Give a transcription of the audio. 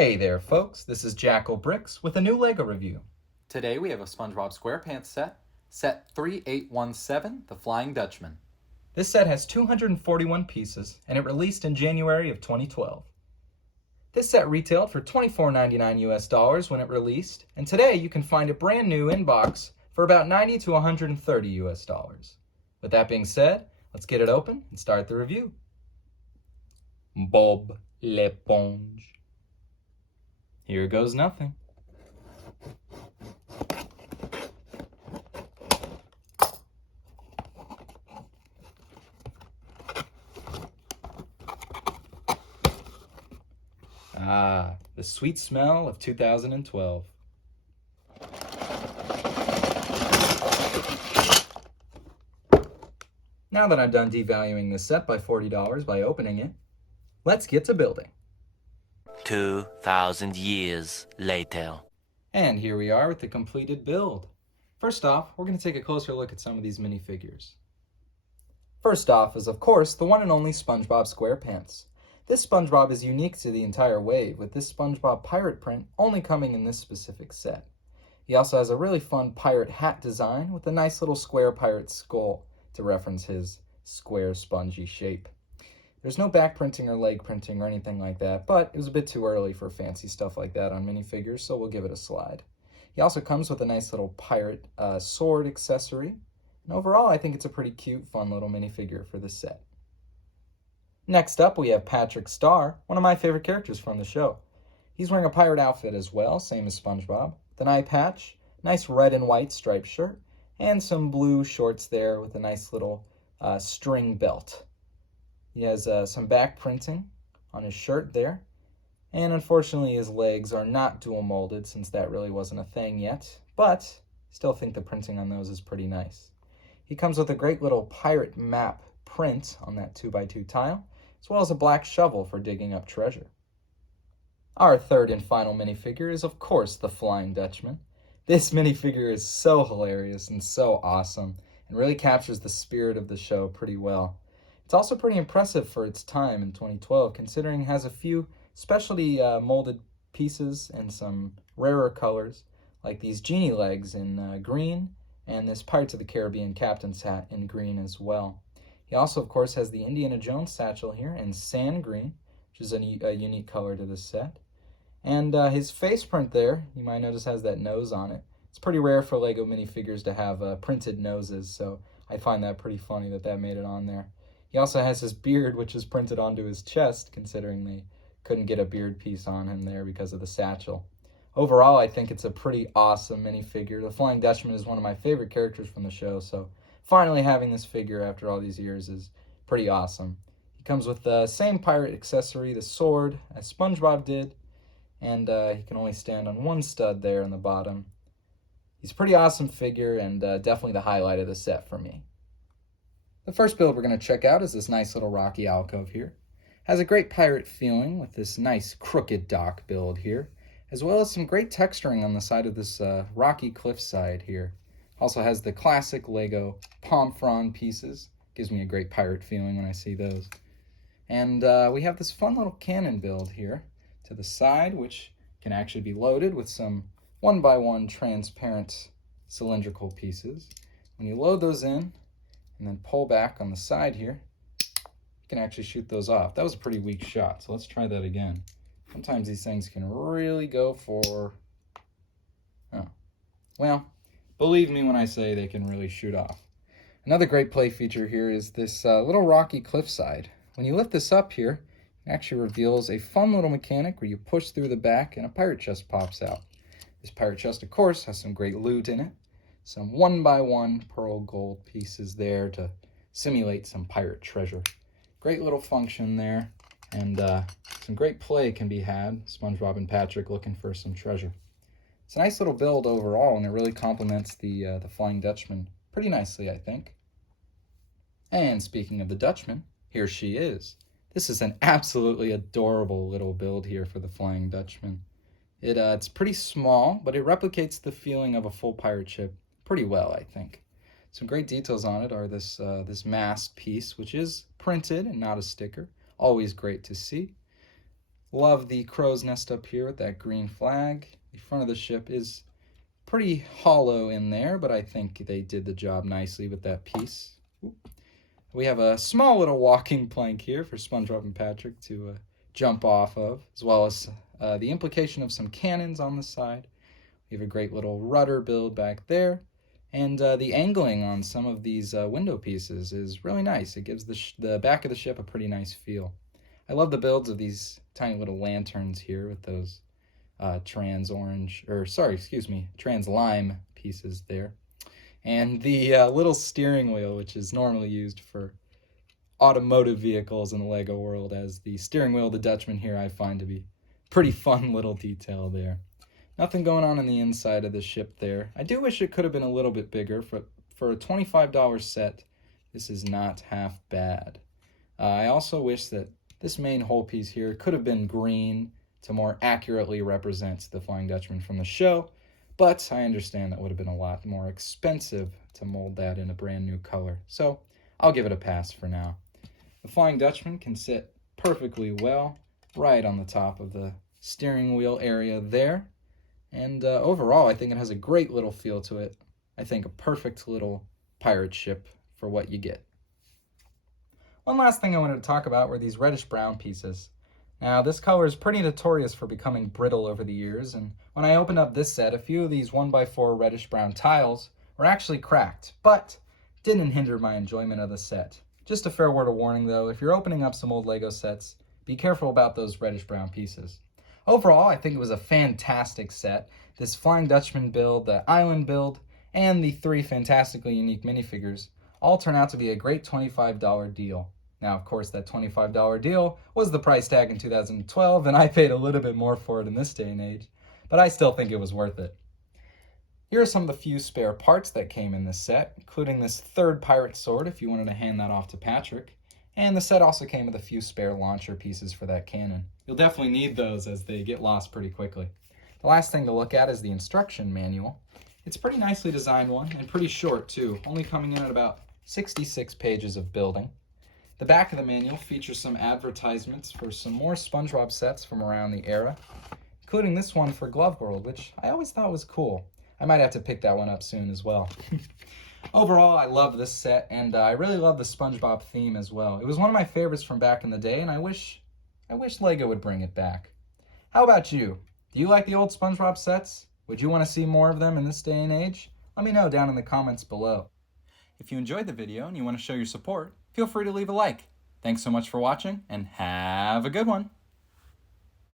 Hey there, folks. This is Jackal Bricks with a new LEGO review. Today we have a SpongeBob SquarePants set 3817, the Flying Dutchman. This set has 241 pieces, and it released in January of 2012. This set retailed for $24.99 US when it released, and today you can find it brand new in box for about $90 to $130 US. With that being said, let's get it open and start the review. Bob l'éponge. Here goes nothing. Ah, the sweet smell of 2012. Now that I'm done devaluing this set by $40 by opening it, let's get to building. 2,000 years later. And here we are with the completed build. First off, we're going to take a closer look at some of these minifigures. First off is, of course, the one and only SpongeBob SquarePants. This SpongeBob is unique to the entire wave, with this SpongeBob pirate print only coming in this specific set. He also has a really fun pirate hat design with a nice little square pirate skull to reference his square spongy shape. There's no back printing or leg printing or anything like that, but it was a bit too early for fancy stuff like that on minifigures, so we'll give it a slide. He also comes with a nice little pirate sword accessory, and overall I think it's a pretty cute, fun little minifigure for this set. Next up, we have Patrick Star, one of my favorite characters from the show. He's wearing a pirate outfit as well, same as SpongeBob, with an eye patch, nice red and white striped shirt, and some blue shorts there with a nice little string belt. He has some back printing on his shirt there, and unfortunately his legs are not dual molded since that really wasn't a thing yet, but still think the printing on those is pretty nice. He comes with a great little pirate map print on that 2x2 tile, as well as a black shovel for digging up treasure. Our third and final minifigure is, of course, the Flying Dutchman. This minifigure is so hilarious and so awesome, and really captures the spirit of the show pretty well. It's also pretty impressive for its time in 2012, considering it has a few specialty molded pieces and some rarer colors, like these genie legs in green, and this Pirates of the Caribbean captain's hat in green as well. He also, of course, has the Indiana Jones satchel here in sand green, which is a unique color to this set. And his face print there, you might notice, has that nose on it. It's pretty rare for LEGO minifigures to have printed noses, so I find that pretty funny that made it on there. He also has his beard, which is printed onto his chest, considering they couldn't get a beard piece on him there because of the satchel. Overall, I think it's a pretty awesome minifigure. The Flying Dutchman is one of my favorite characters from the show, so finally having this figure after all these years is pretty awesome. He comes with the same pirate accessory, the sword, as SpongeBob did, and he can only stand on one stud there in the bottom. He's a pretty awesome figure and definitely the highlight of the set for me. The first build we're going to check out is this nice little rocky alcove here. Has a great pirate feeling with this nice crooked dock build here, as well as some great texturing on the side of this rocky cliffside here. Also has the classic LEGO palm frond pieces. Gives me a great pirate feeling when I see those. And we have this fun little cannon build here to the side, which can actually be loaded with some 1x1 transparent cylindrical pieces. When you load those in and then pull back on the side here, you can actually shoot those off. That was a pretty weak shot, so let's try that again. Sometimes these things can really go for... Oh, well, believe me when I say they can really shoot off. Another great play feature here is this little rocky cliffside. When you lift this up here, it actually reveals a fun little mechanic where you push through the back and a pirate chest pops out. This pirate chest, of course, has some great loot in it. Some 1x1 pearl gold pieces there to simulate some pirate treasure. Great little function there, and some great play can be had. SpongeBob and Patrick looking for some treasure. It's a nice little build overall, and it really complements the Flying Dutchman pretty nicely, I think. And speaking of the Dutchman, here she is. This is an absolutely adorable little build here for the Flying Dutchman. It's pretty small, but it replicates the feeling of a full pirate ship pretty well, I think. Some great details on it are this mast piece, which is printed and not a sticker. Always great to see. Love the crow's nest up here with that green flag. The front of the ship is pretty hollow in there, but I think they did the job nicely with that piece. We have a small little walking plank here for SpongeBob and Patrick to jump off of, as well as the implication of some cannons on the side. We have a great little rudder build back there, and the angling on some of these window pieces is really nice. It gives the back of the ship a pretty nice feel. I love the builds of these tiny little lanterns here with those trans lime pieces there. And the little steering wheel, which is normally used for automotive vehicles in the LEGO world as the steering wheel of the Dutchman here, I find to be pretty fun little detail there. Nothing going on the inside of the ship there. I do wish it could have been a little bit bigger. For a $25 set, this is not half bad. I also wish that this main hull piece here could have been green to more accurately represent the Flying Dutchman from the show, but I understand that would have been a lot more expensive to mold that in a brand new color, so I'll give it a pass for now. The Flying Dutchman can sit perfectly well right on the top of the steering wheel area there, and overall I think it has a great little feel to it. I think a perfect little pirate ship for what you get. One last thing I wanted to talk about were these reddish-brown pieces. Now, this color is pretty notorious for becoming brittle over the years, and when I opened up this set, a few of these 1x4 reddish-brown tiles were actually cracked, but didn't hinder my enjoyment of the set. Just a fair word of warning, though, if you're opening up some old LEGO sets, be careful about those reddish-brown pieces. Overall, I think it was a fantastic set. This Flying Dutchman build, the island build, and the 3 fantastically unique minifigures all turn out to be a great $25 deal. Now, of course, that $25 deal was the price tag in 2012, and I paid a little bit more for it in this day and age, but I still think it was worth it. Here are some of the few spare parts that came in this set, including this 3rd pirate sword if you wanted to hand that off to Patrick, and the set also came with a few spare launcher pieces for that cannon. You'll definitely need those as they get lost pretty quickly. The last thing to look at is the instruction manual. It's a pretty nicely designed one, and pretty short too, only coming in at about 66 pages of building. The back of the manual features some advertisements for some more SpongeBob sets from around the era, including this one for Glove World, which I always thought was cool. I might have to pick that one up soon as well. Overall, I love this set, and I really love the SpongeBob theme as well. It was one of my favorites from back in the day, and I wish LEGO would bring it back. How about you? Do you like the old SpongeBob sets? Would you want to see more of them in this day and age? Let me know down in the comments below. If you enjoyed the video and you want to show your support, feel free to leave a like. Thanks so much for watching, and have a good one.